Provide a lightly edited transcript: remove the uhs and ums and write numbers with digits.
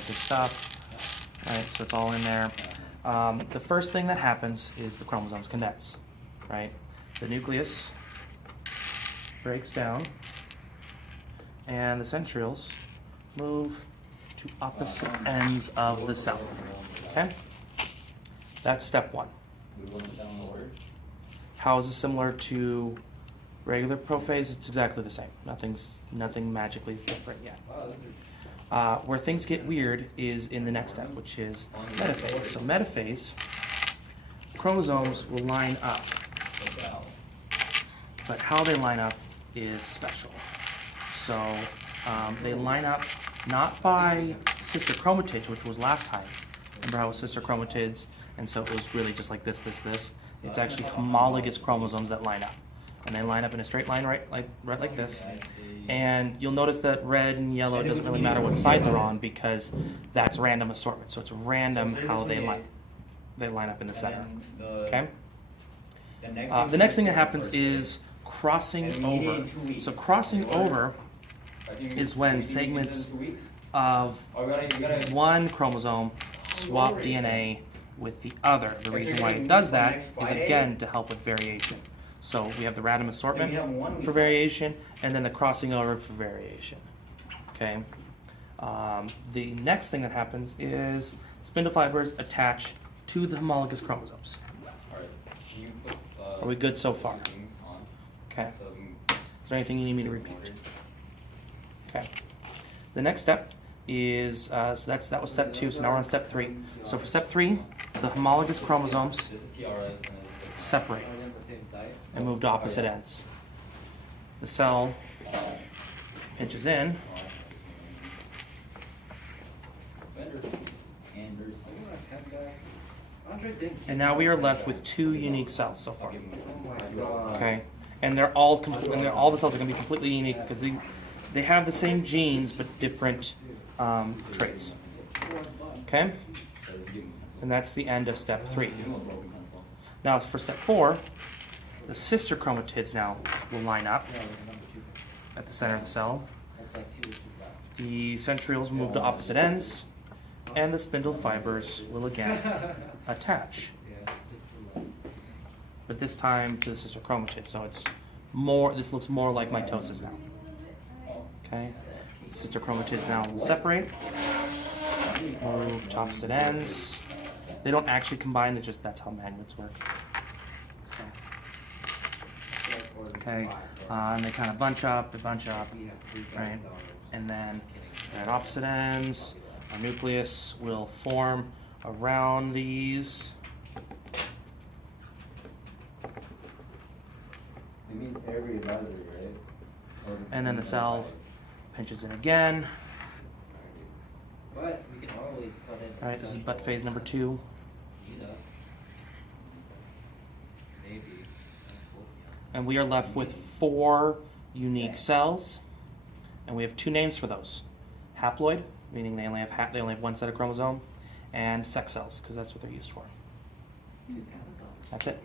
that good stuff. Right, so it's all in there. The first thing that happens is the chromosomes condense, right? The nucleus breaks down, and the centrioles move to opposite ends of the cell. Okay? That's step one. How is it similar to regular prophase? It's exactly the same. Nothing magically is different yet. Where things get weird is in the next step, which is metaphase. So metaphase, chromosomes will line up, but how they line up is special. So they line up not by sister chromatids, which was last time. Remember how it was sister chromatids, and so it was really just like this. It's actually homologous chromosomes that line up, and they line up in a straight line, right like this. And you'll notice that red and yellow doesn't really matter what side they're on because that's random assortment. So it's random how they line up in the center. Okay. The next thing that happens is crossing over. So crossing over is when segments of one chromosome swap DNA with the other. The reason why it does that is again to help with variation. So we have the random assortment for variation, and then the crossing over for variation. Okay. The next thing that happens is spindle fibers attach to the homologous chromosomes. Are we good so far? Okay. Is there anything you need me to repeat? Okay. The next step is so that was step 2. So now we're on step 3. So for step 3, the homologous chromosomes separate and move to opposite ends. The cell pinches in, and now we are left with 2 unique cells so far. Okay, and all the cells are going to be completely unique because they have the same genes but different traits. Okay, and that's the end of step 3. Now for step 4, the sister chromatids now will line up at the center of the cell. The centrioles move to opposite ends, and the spindle fibers will again attach. But this time to the sister chromatid, so this looks more like mitosis now. Okay, sister chromatids now will separate, move to opposite ends. They don't actually combine; that's how magnets work. So, okay, and they kind of bunch up, right? And then at opposite ends, a nucleus will form around these. And then the cell pinches in again. But we can always put in. All right, this is butt phase number 2. And we are left with 4 unique cells, and we have 2 names for those: haploid, meaning they only have 1 set of chromosome, and sex cells, because that's what they're used for. That's it.